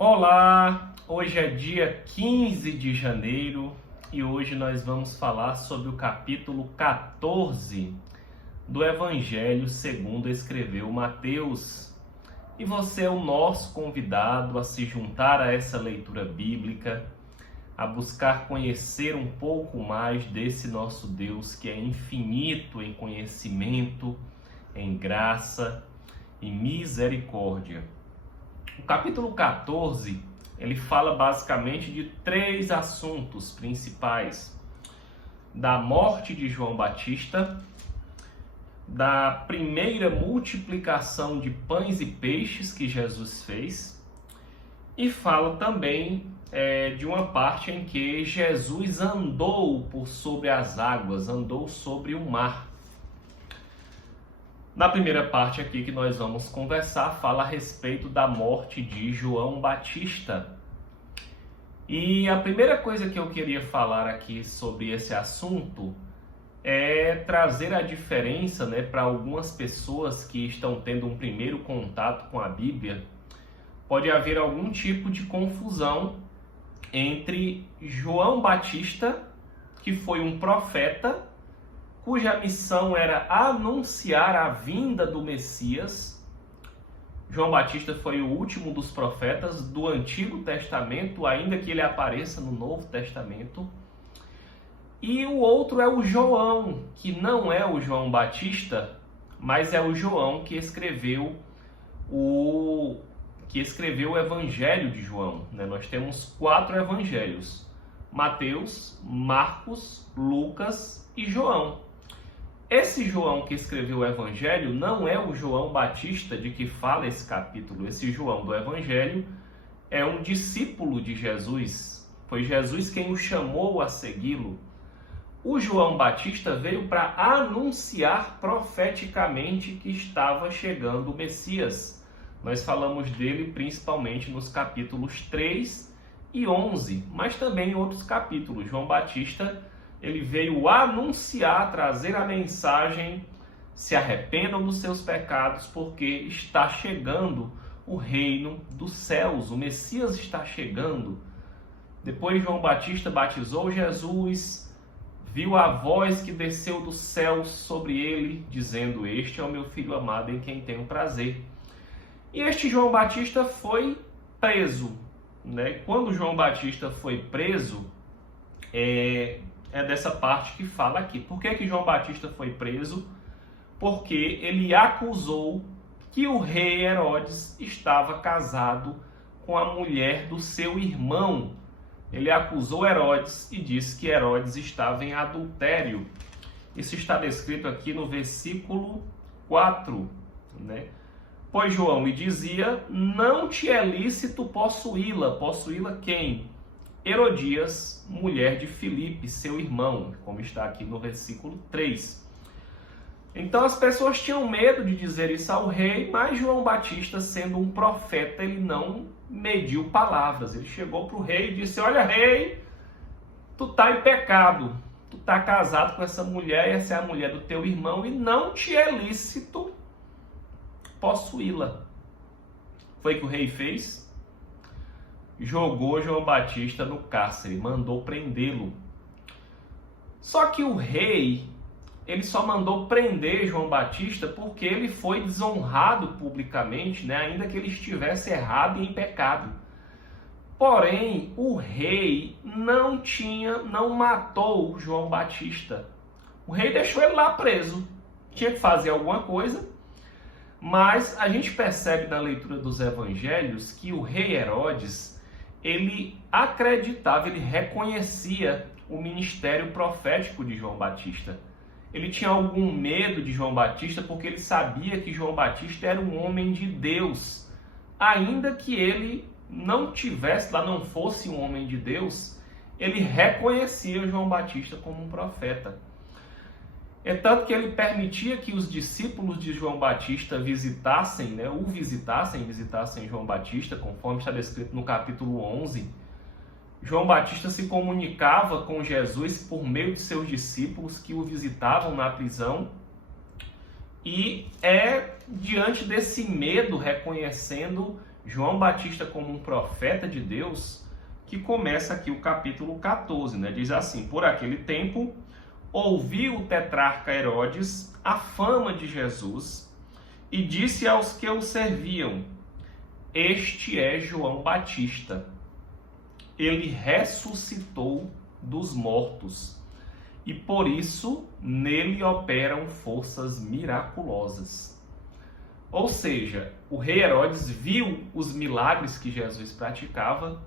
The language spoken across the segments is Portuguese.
Olá, hoje é dia 15 de janeiro e hoje nós vamos falar sobre o capítulo 14 do Evangelho segundo escreveu Mateus. E você é o nosso convidado a se juntar a essa leitura bíblica, a buscar conhecer um pouco mais desse nosso Deus que é infinito em conhecimento, em graça e misericórdia. O capítulo 14, ele fala basicamente de três assuntos principais: da morte de João Batista, da primeira multiplicação de pães e peixes que Jesus fez, e fala também de uma parte em que Jesus andou por sobre as águas, andou sobre o mar. Na primeira parte aqui que nós vamos conversar, fala a respeito da morte de João Batista. E a primeira coisa que eu queria falar aqui sobre esse assunto é trazer a diferença, para algumas pessoas que estão tendo um primeiro contato com a Bíblia. Pode haver algum tipo de confusão entre João Batista, que foi um profeta, cuja missão era anunciar a vinda do Messias. João Batista foi o último dos profetas do Antigo Testamento, ainda que ele apareça no Novo Testamento. E o outro é o João, que não é o João Batista, mas é o João que escreveu o Evangelho de João. Nós temos 4 evangelhos: Mateus, Marcos, Lucas e João. Esse João que escreveu o Evangelho não é o João Batista de que fala esse capítulo. Esse João do Evangelho é um discípulo de Jesus. Foi Jesus quem o chamou a segui-lo. O João Batista veio para anunciar profeticamente que estava chegando o Messias. Nós falamos dele principalmente nos capítulos 3 e 11, mas também em outros capítulos. João Batista, ele veio anunciar, trazer a mensagem: se arrependam dos seus pecados, porque está chegando o reino dos céus, o Messias está chegando. Depois João Batista batizou Jesus, viu a voz que desceu dos céus sobre ele, dizendo: este é o meu filho amado em quem tenho prazer. E este João Batista foi preso. Quando João Batista foi preso, é dessa parte que fala aqui. Por que João Batista foi preso? Porque ele acusou que o rei Herodes estava casado com a mulher do seu irmão. Ele acusou Herodes e disse que Herodes estava em adultério. Isso está descrito aqui no versículo 4. Pois João lhe dizia: não te é lícito possuí-la. Possuí-la quem? Herodias, mulher de Filipe, seu irmão, como está aqui no versículo 3. Então as pessoas tinham medo de dizer isso ao rei, mas João Batista, sendo um profeta, ele não mediu palavras. Ele chegou para o rei e disse: olha, rei, tu está em pecado, tu está casado com essa mulher, essa é a mulher do teu irmão, e não te é lícito possuí-la. Foi o que o rei fez? Jogou João Batista no cárcere, mandou prendê-lo. Só que o rei, ele só mandou prender João Batista porque ele foi desonrado publicamente, ainda que ele estivesse errado e em pecado. Porém, o rei não matou João Batista. O rei deixou ele lá preso. Tinha que fazer alguma coisa. Mas a gente percebe na leitura dos evangelhos que o rei Herodes, ele acreditava, ele reconhecia o ministério profético de João Batista. Ele tinha algum medo de João Batista porque ele sabia que João Batista era um homem de Deus. Ainda que ele não fosse um homem de Deus, ele reconhecia João Batista como um profeta. É tanto que ele permitia que os discípulos de João Batista visitassem João Batista, conforme está descrito no capítulo 11. João Batista se comunicava com Jesus por meio de seus discípulos que o visitavam na prisão. E é diante desse medo, reconhecendo João Batista como um profeta de Deus, que começa aqui o capítulo 14, né? Diz assim: por aquele tempo, ouviu o tetrarca Herodes a fama de Jesus e disse aos que o serviam: este é João Batista. Ele ressuscitou dos mortos e por isso nele operam forças miraculosas. Ou seja, o rei Herodes viu os milagres que Jesus praticava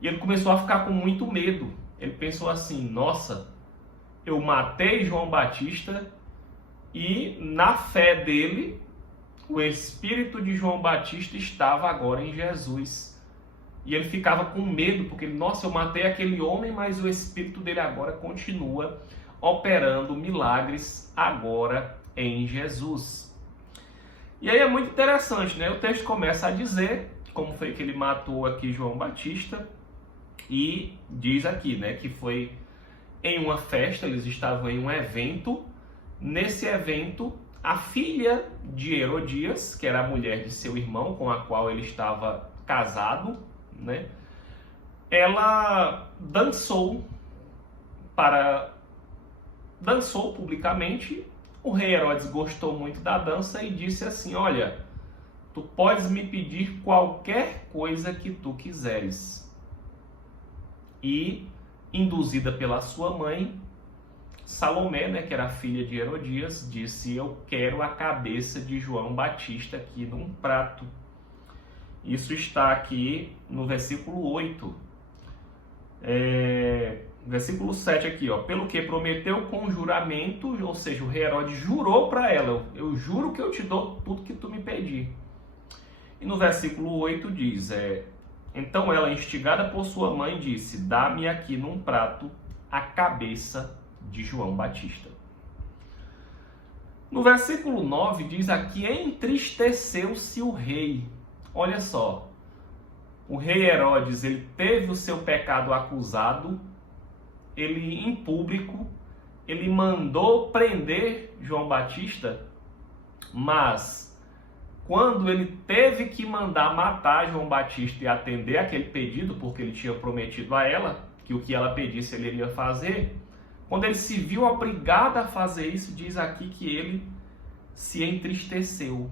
e ele começou a ficar com muito medo. Ele pensou assim: nossa, eu matei João Batista e na fé dele, o espírito de João Batista estava agora em Jesus. E ele ficava com medo, porque, nossa, eu matei aquele homem, mas o espírito dele agora continua operando milagres agora em Jesus. E aí é muito interessante, né? O texto começa a dizer como foi que ele matou aqui João Batista e diz aqui, né, que foi em uma festa, eles estavam em um evento. Nesse evento, a filha de Herodias, que era a mulher de seu irmão com a qual ele estava casado, né, ela dançou publicamente. O rei Herodes gostou muito da dança e disse assim: olha, tu podes me pedir qualquer coisa que tu quiseres. E, induzida pela sua mãe, Salomé, né, que era a filha de Herodias, disse: eu quero a cabeça de João Batista aqui num prato. Isso está aqui no versículo 8. Versículo 7 aqui, ó. Pelo que prometeu com juramento, ou seja, o rei Herodes jurou para ela: eu juro que eu te dou tudo que tu me pedir. E no versículo 8 diz: então ela, instigada por sua mãe, disse: dá-me aqui num prato a cabeça de João Batista. No versículo 9 diz aqui: entristeceu-se o rei. Olha só, o rei Herodes, ele teve o seu pecado acusado, ele em público, ele mandou prender João Batista, mas quando ele teve que mandar matar João Batista e atender aquele pedido, porque ele tinha prometido a ela que o que ela pedisse ele iria fazer, quando ele se viu obrigado a fazer isso, diz aqui que ele se entristeceu.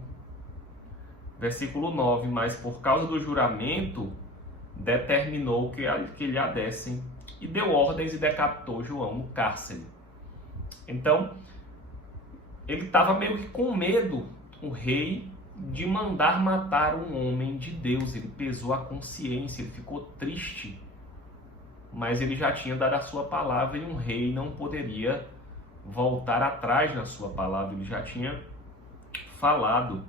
Versículo 9, mas por causa do juramento, determinou que lhe a dessem e deu ordens e decapitou João no cárcere. Então, ele estava meio que com medo, o rei, de mandar matar um homem de Deus. Ele pesou a consciência, ele ficou triste. Mas ele já tinha dado a sua palavra e um rei não poderia voltar atrás na sua palavra. Ele já tinha falado.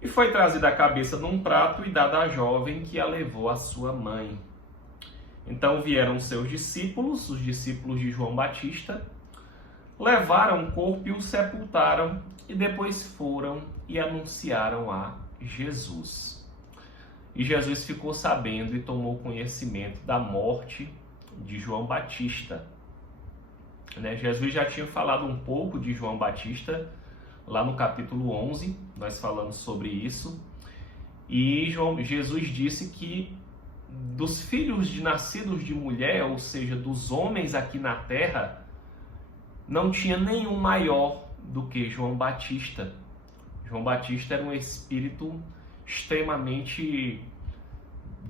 E foi trazida a cabeça num prato e dada à jovem, que a levou à sua mãe. Então vieram seus discípulos, os discípulos de João Batista, levaram o corpo e o sepultaram, e depois foram e anunciaram a Jesus. E Jesus ficou sabendo e tomou conhecimento da morte de João Batista. Jesus já tinha falado um pouco de João Batista, lá no capítulo 11, nós falamos sobre isso. E Jesus disse que dos filhos nascidos de mulher, ou seja, dos homens aqui na terra, não tinha nenhum maior do que João Batista. João Batista era um espírito extremamente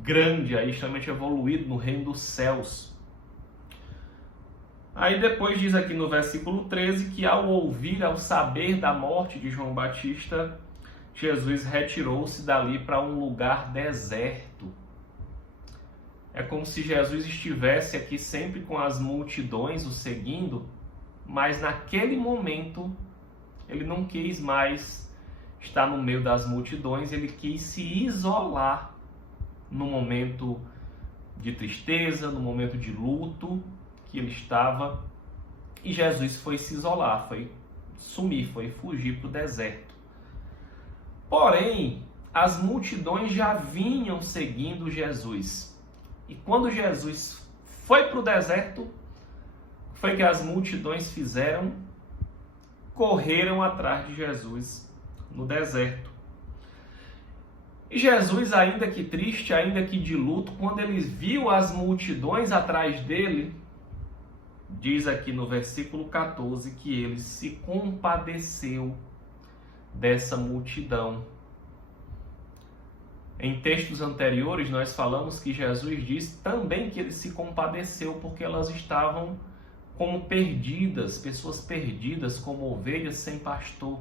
grande, extremamente evoluído no reino dos céus. Aí depois diz aqui no versículo 13 que ao saber da morte de João Batista, Jesus retirou-se dali para um lugar deserto. É como se Jesus estivesse aqui sempre com as multidões o seguindo, mas naquele momento ele não quis mais estar no meio das multidões, ele quis se isolar no momento de tristeza, no momento de luto que ele estava, e Jesus foi se isolar, foi sumir, foi fugir para o deserto. Porém, as multidões já vinham seguindo Jesus, e quando Jesus foi para o deserto, foi que as multidões fizeram? Correram atrás de Jesus no deserto. E Jesus, ainda que triste, ainda que de luto, quando ele viu as multidões atrás dele, diz aqui no versículo 14 que ele se compadeceu dessa multidão. Em textos anteriores, nós falamos que Jesus disse também que ele se compadeceu porque elas estavam como perdidas, pessoas perdidas, como ovelhas sem pastor.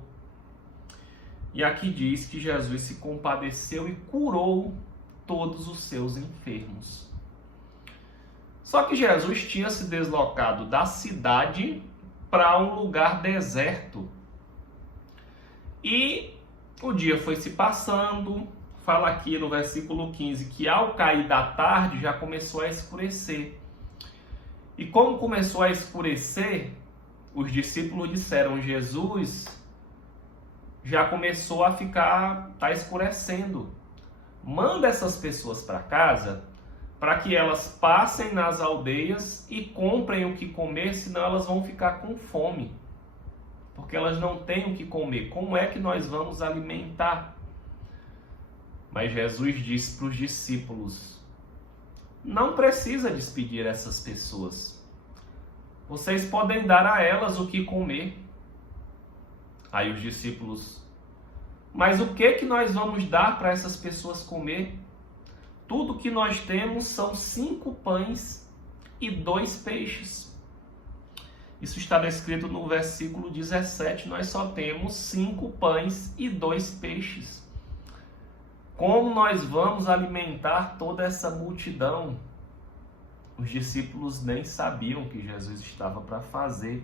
E aqui diz que Jesus se compadeceu e curou todos os seus enfermos. Só que Jesus tinha se deslocado da cidade para um lugar deserto. E o dia foi se passando. Fala aqui no versículo 15 que ao cair da tarde já começou a escurecer. E como começou a escurecer, os discípulos disseram: Jesus, já começou a tá escurecendo. Manda essas pessoas para casa para que elas passem nas aldeias e comprem o que comer, senão elas vão ficar com fome. Porque elas não têm o que comer. Como é que nós vamos alimentar? Mas Jesus disse para os discípulos: não precisa despedir essas pessoas. Vocês podem dar a elas o que comer. Aí os discípulos: mas o que nós vamos dar para essas pessoas comer? Tudo que nós temos são 5 pães e 2 peixes. Isso está descrito no versículo 17. Nós só temos 5 pães e 2 peixes. Como nós vamos alimentar toda essa multidão? Os discípulos nem sabiam o que Jesus estava para fazer.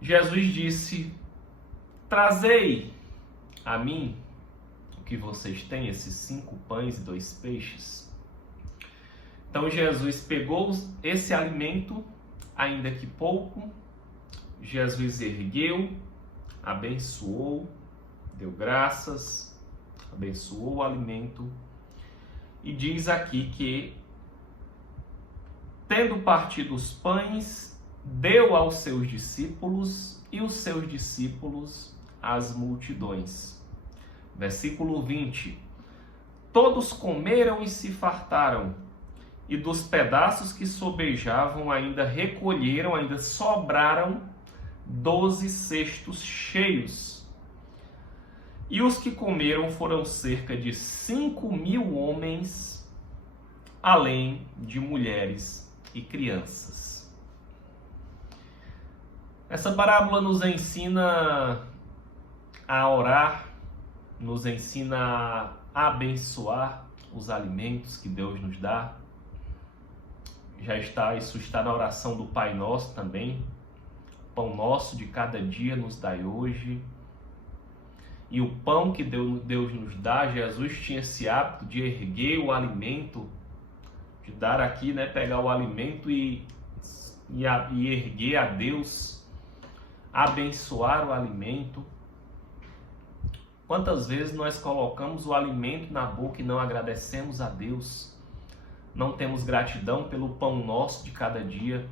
Jesus disse: trazei a mim o que vocês têm, esses 5 pães e 2 peixes. Então Jesus pegou esse alimento, ainda que pouco, Jesus ergueu, abençoou, deu graças, abençoou o alimento e diz aqui que, tendo partido os pães, deu aos seus discípulos e os seus discípulos às multidões. Versículo 20. Todos comeram e se fartaram, e dos pedaços que sobejavam ainda recolheram, ainda sobraram 12 cestos cheios. E os que comeram foram cerca de 5.000 homens, além de mulheres e crianças. Essa parábola nos ensina a orar, nos ensina a abençoar os alimentos que Deus nos dá. Isso está na oração do Pai Nosso também. Pão nosso de cada dia nos dai hoje. E o pão que Deus nos dá, Jesus tinha esse hábito de erguer o alimento, de dar aqui, pegar o alimento e erguer a Deus, abençoar o alimento. Quantas vezes nós colocamos o alimento na boca e não agradecemos a Deus? Não temos gratidão pelo pão nosso de cada dia.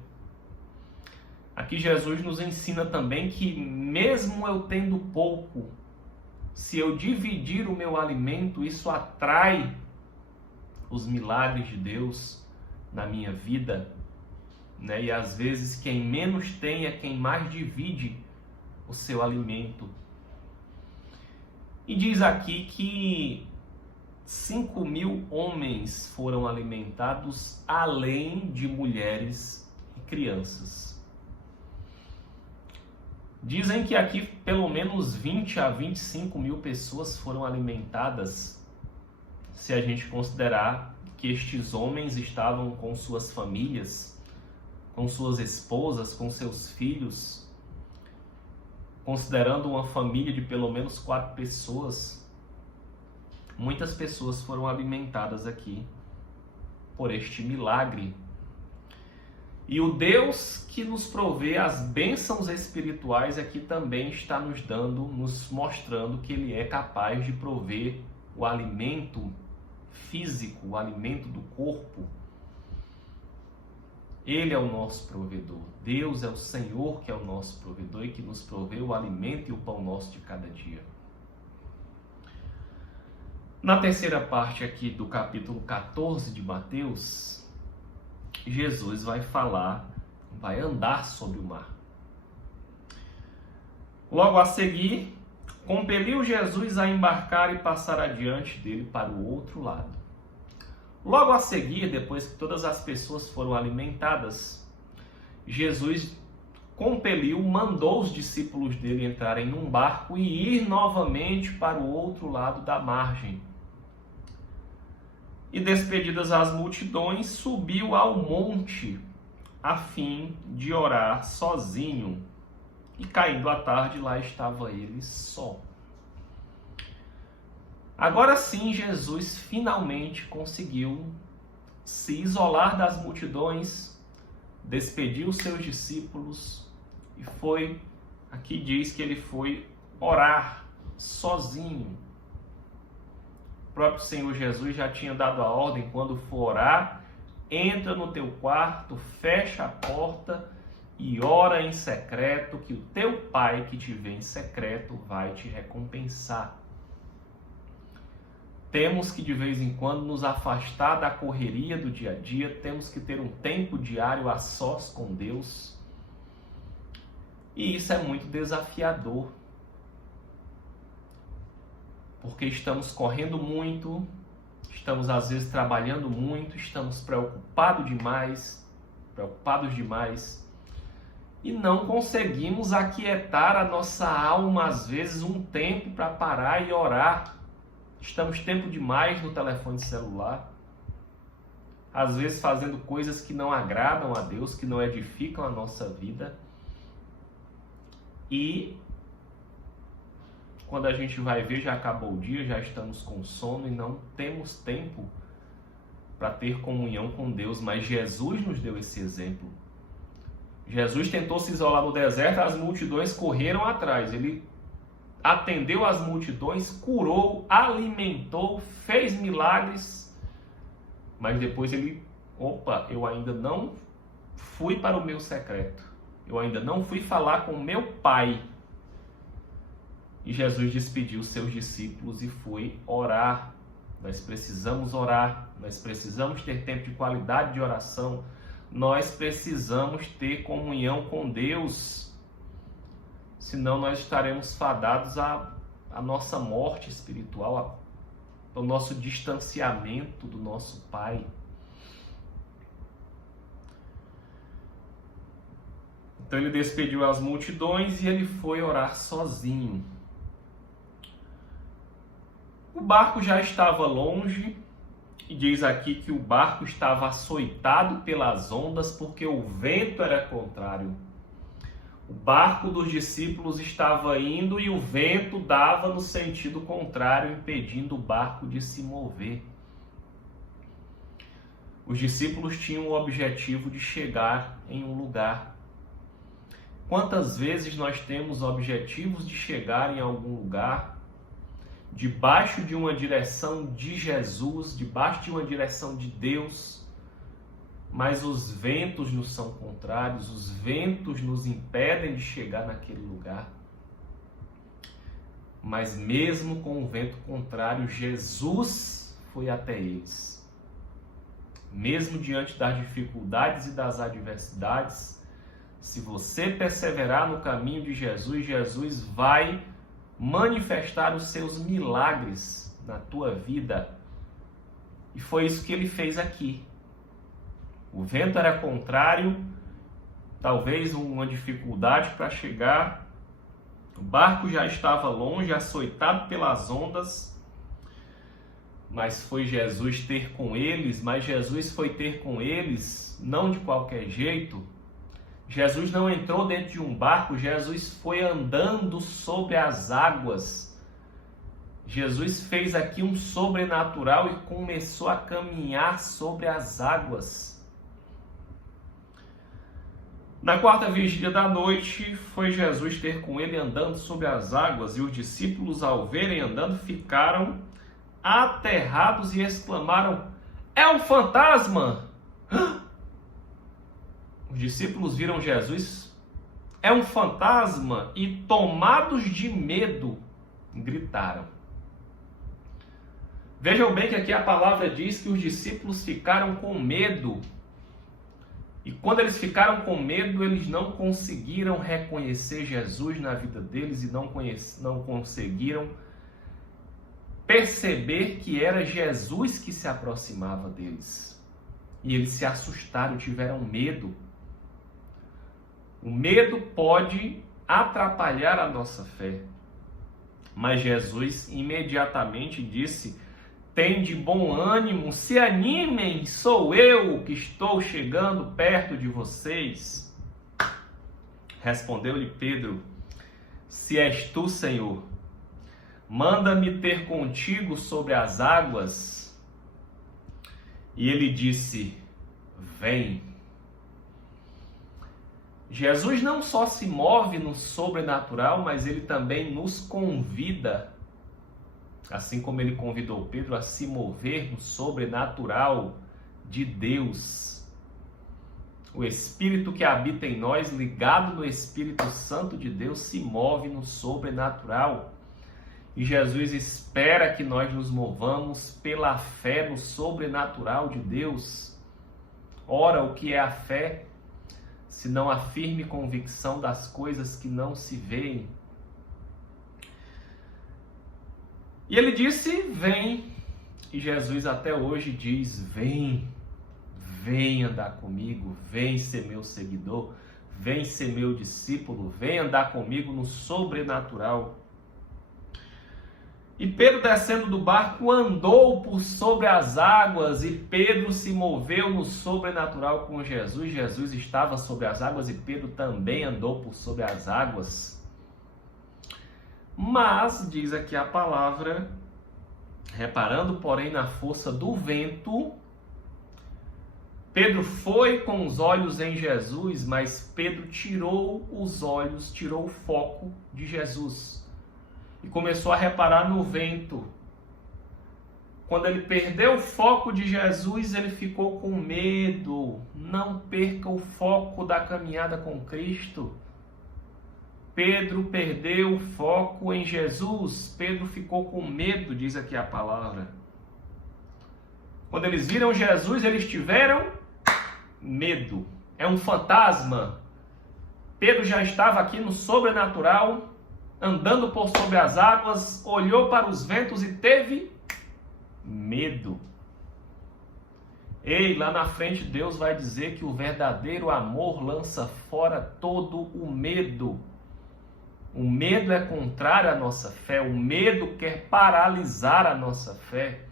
Aqui Jesus nos ensina também que mesmo eu tendo pouco, se eu dividir o meu alimento, isso atrai os milagres de Deus na minha vida, E às vezes quem menos tem é quem mais divide o seu alimento. E diz aqui que 5.000 homens foram alimentados, além de mulheres e crianças. Dizem que aqui pelo menos 20 a 25 mil pessoas foram alimentadas, se a gente considerar que estes homens estavam com suas famílias, com suas esposas, com seus filhos. Considerando uma família de pelo menos 4 pessoas, muitas pessoas foram alimentadas aqui por este milagre. E o Deus que nos provê as bênçãos espirituais aqui também está nos mostrando que Ele é capaz de prover o alimento físico, o alimento do corpo. Ele é o nosso provedor. Deus é o Senhor que é o nosso provedor e que nos provê o alimento e o pão nosso de cada dia. Na terceira parte aqui do capítulo 14 de Mateus, Jesus vai andar sobre o mar. Logo a seguir, compeliu Jesus a embarcar e passar adiante dele para o outro lado. Logo a seguir, depois que todas as pessoas foram alimentadas, Jesus mandou os discípulos dele entrarem num barco e ir novamente para o outro lado da margem. E despedidas as multidões, subiu ao monte a fim de orar sozinho. E caindo a tarde, lá estava ele só. Agora sim, Jesus finalmente conseguiu se isolar das multidões, despediu os seus discípulos e aqui diz que ele foi orar sozinho. O próprio Senhor Jesus já tinha dado a ordem: quando for orar, entra no teu quarto, fecha a porta e ora em secreto, que o teu Pai que te vê em secreto vai te recompensar. Temos que de vez em quando nos afastar da correria do dia a dia, temos que ter um tempo diário a sós com Deus. E isso é muito desafiador, porque estamos correndo muito, estamos às vezes trabalhando muito, estamos preocupados demais, e não conseguimos aquietar a nossa alma, às vezes, um tempo para parar e orar. Estamos tempo demais no telefone celular, às vezes fazendo coisas que não agradam a Deus, que não edificam a nossa vida. E quando a gente vai ver, já acabou o dia, já estamos com sono e não temos tempo para ter comunhão com Deus. Mas Jesus nos deu esse exemplo. Jesus tentou se isolar no deserto, as multidões correram atrás. Ele atendeu as multidões, curou, alimentou, fez milagres. Mas depois eu ainda não fui para o meu secreto. Eu ainda não fui falar com meu Pai. E Jesus despediu os seus discípulos e foi orar. Nós precisamos orar, nós precisamos ter tempo de qualidade de oração, nós precisamos ter comunhão com Deus, senão nós estaremos fadados à nossa morte espiritual, ao nosso distanciamento do nosso Pai. Então ele despediu as multidões e ele foi orar sozinho. O barco já estava longe, e diz aqui que o barco estava açoitado pelas ondas porque o vento era contrário. O barco dos discípulos estava indo e o vento dava no sentido contrário, impedindo o barco de se mover. Os discípulos tinham o objetivo de chegar em um lugar. Quantas vezes nós temos objetivos de chegar em algum lugar, debaixo de uma direção de Jesus, debaixo de uma direção de Deus, mas os ventos nos são contrários, os ventos nos impedem de chegar naquele lugar. Mas mesmo com o vento contrário, Jesus foi até eles. Mesmo diante das dificuldades e das adversidades, se você perseverar no caminho de Jesus, Jesus vai manifestar os seus milagres na tua vida. E foi isso que ele fez aqui. O vento era contrário, talvez uma dificuldade para chegar. O barco já estava longe, açoitado pelas ondas, mas foi Jesus ter com eles. Mas Jesus foi ter com eles não de qualquer jeito. Jesus não entrou dentro de um barco, Jesus foi andando sobre as águas. Jesus fez aqui um sobrenatural e começou a caminhar sobre as águas. Na quarta vigília da noite, foi Jesus ter com ele andando sobre as águas, e os discípulos, ao verem andando, ficaram aterrados e exclamaram: "É um fantasma!" Os discípulos viram Jesus, é um fantasma, e tomados de medo, gritaram. Vejam bem que aqui a palavra diz que os discípulos ficaram com medo. E quando eles ficaram com medo, eles não conseguiram reconhecer Jesus na vida deles e não conseguiram perceber que era Jesus que se aproximava deles. E eles se assustaram, tiveram medo. O medo pode atrapalhar a nossa fé. Mas Jesus imediatamente disse: "Tende bom ânimo, se animem, sou eu que estou chegando perto de vocês." Respondeu-lhe Pedro: "Se és tu, Senhor, manda-me ter contigo sobre as águas." E ele disse: "Vem." Jesus não só se move no sobrenatural, mas ele também nos convida, assim como ele convidou Pedro a se mover no sobrenatural de Deus. O Espírito que habita em nós, ligado no Espírito Santo de Deus, se move no sobrenatural. E Jesus espera que nós nos movamos pela fé no sobrenatural de Deus. Ora, o que é a fé? Senão a firme convicção das coisas que não se veem. E ele disse: "Vem." E Jesus até hoje diz: "Vem, vem andar comigo, vem ser meu seguidor, vem ser meu discípulo, vem andar comigo no sobrenatural." E Pedro, descendo do barco, andou por sobre as águas, e Pedro se moveu no sobrenatural com Jesus. Jesus estava sobre as águas e Pedro também andou por sobre as águas. Mas, diz aqui a palavra, reparando, porém, na força do vento, Pedro foi com os olhos em Jesus, mas Pedro tirou os olhos, tirou o foco de Jesus e começou a reparar no vento. Quando ele perdeu o foco de Jesus, ele ficou com medo. Não perca o foco da caminhada com Cristo. Pedro perdeu o foco em Jesus. Pedro ficou com medo, diz aqui a palavra. Quando eles viram Jesus, eles tiveram medo. É um fantasma. Pedro já estava aqui no sobrenatural, andando por sobre as águas, olhou para os ventos e teve medo. Ei, lá na frente Deus vai dizer que o verdadeiro amor lança fora todo o medo. O medo é contrário à nossa fé. O medo quer paralisar a nossa fé.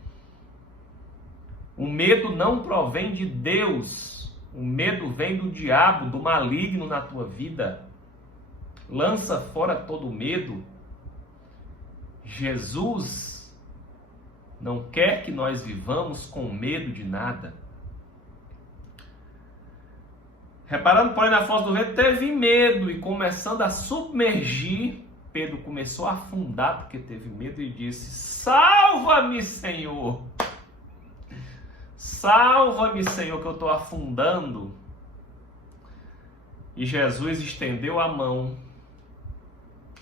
O medo não provém de Deus. O medo vem do diabo, do maligno na tua vida. Lança fora todo o medo. Jesus não quer que nós vivamos com medo de nada. Reparando, porém, na força do vento, teve medo, e começando a submergir, Pedro começou a afundar porque teve medo e disse: "Salva-me, Senhor! Salva-me, Senhor, que eu estou afundando." E Jesus estendeu a mão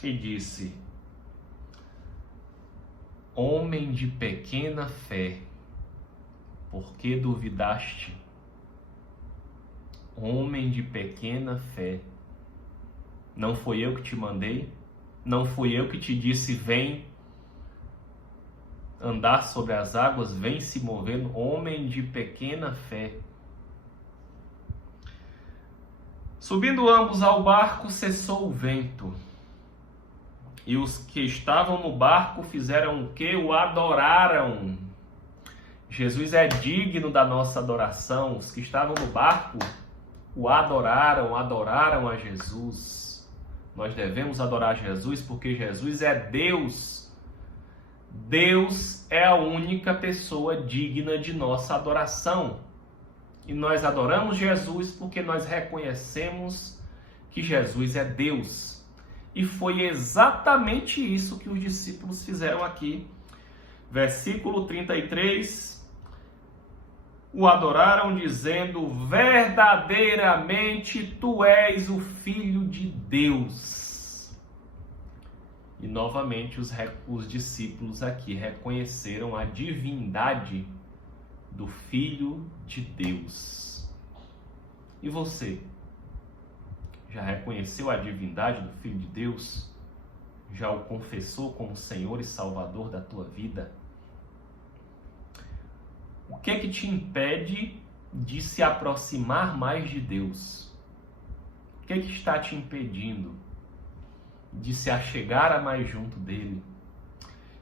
e disse: "Homem de pequena fé, por que duvidaste?" Homem de pequena fé, não foi eu que te mandei? Não fui eu que te disse: vem andar sobre as águas, vem se mover? Homem de pequena fé. Subindo ambos ao barco, cessou o vento. E os que estavam no barco fizeram o quê? O adoraram. Jesus é digno da nossa adoração. Os que estavam no barco o adoraram a Jesus. Nós devemos adorar Jesus porque Jesus é Deus. Deus é a única pessoa digna de nossa adoração. E nós adoramos Jesus porque nós reconhecemos que Jesus é Deus. E foi exatamente isso que os discípulos fizeram aqui. Versículo 33. O adoraram dizendo: verdadeiramente tu és o Filho de Deus. E novamente os discípulos aqui reconheceram a divindade do Filho de Deus. E você? Já reconheceu a divindade do Filho de Deus? Já o confessou como Senhor e Salvador da tua vida? O que é que te impede de se aproximar mais de Deus? O que é que está te impedindo de se achegar a mais junto dele,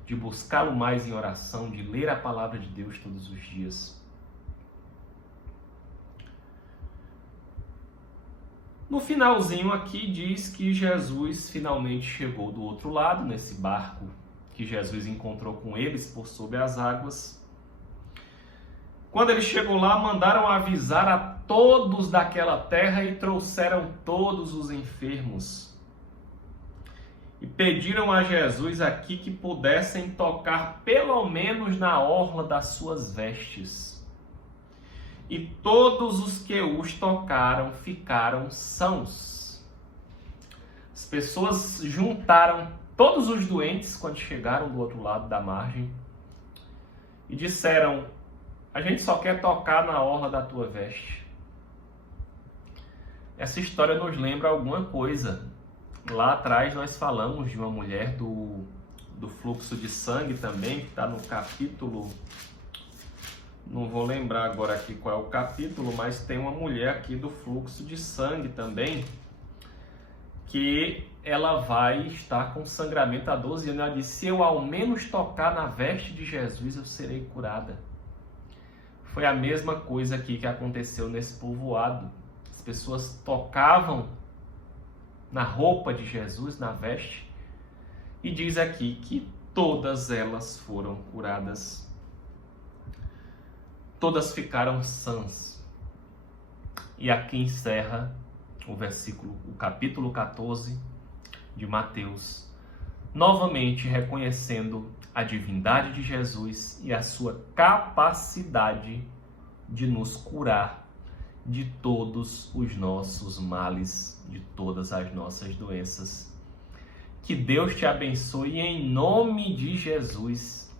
de buscá-lo mais em oração, de ler a palavra de Deus todos os dias? No finalzinho aqui diz que Jesus finalmente chegou do outro lado, nesse barco que Jesus encontrou com eles por sobre as águas. Quando ele chegou lá, mandaram avisar a todos daquela terra e trouxeram todos os enfermos. E pediram a Jesus aqui que pudessem tocar pelo menos na orla das suas vestes. E todos os que os tocaram ficaram sãos. As pessoas juntaram todos os doentes quando chegaram do outro lado da margem e disseram: a gente só quer tocar na orla da tua veste. Essa história nos lembra alguma coisa. Lá atrás nós falamos de uma mulher do fluxo de sangue também, que está no capítulo... Não vou lembrar agora aqui qual é o capítulo, mas tem uma mulher aqui do fluxo de sangue também, que ela vai estar com sangramento há 12 anos. Ela disse: se eu ao menos tocar na veste de Jesus, eu serei curada. Foi a mesma coisa aqui que aconteceu nesse povoado. As pessoas tocavam na roupa de Jesus, na veste, e diz aqui que todas elas foram curadas. Todas ficaram sãs. E aqui encerra o capítulo 14 de Mateus, novamente reconhecendo a divindade de Jesus e a sua capacidade de nos curar de todos os nossos males, de todas as nossas doenças. Que Deus te abençoe em nome de Jesus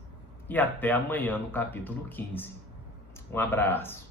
e até amanhã no capítulo 15. Um abraço.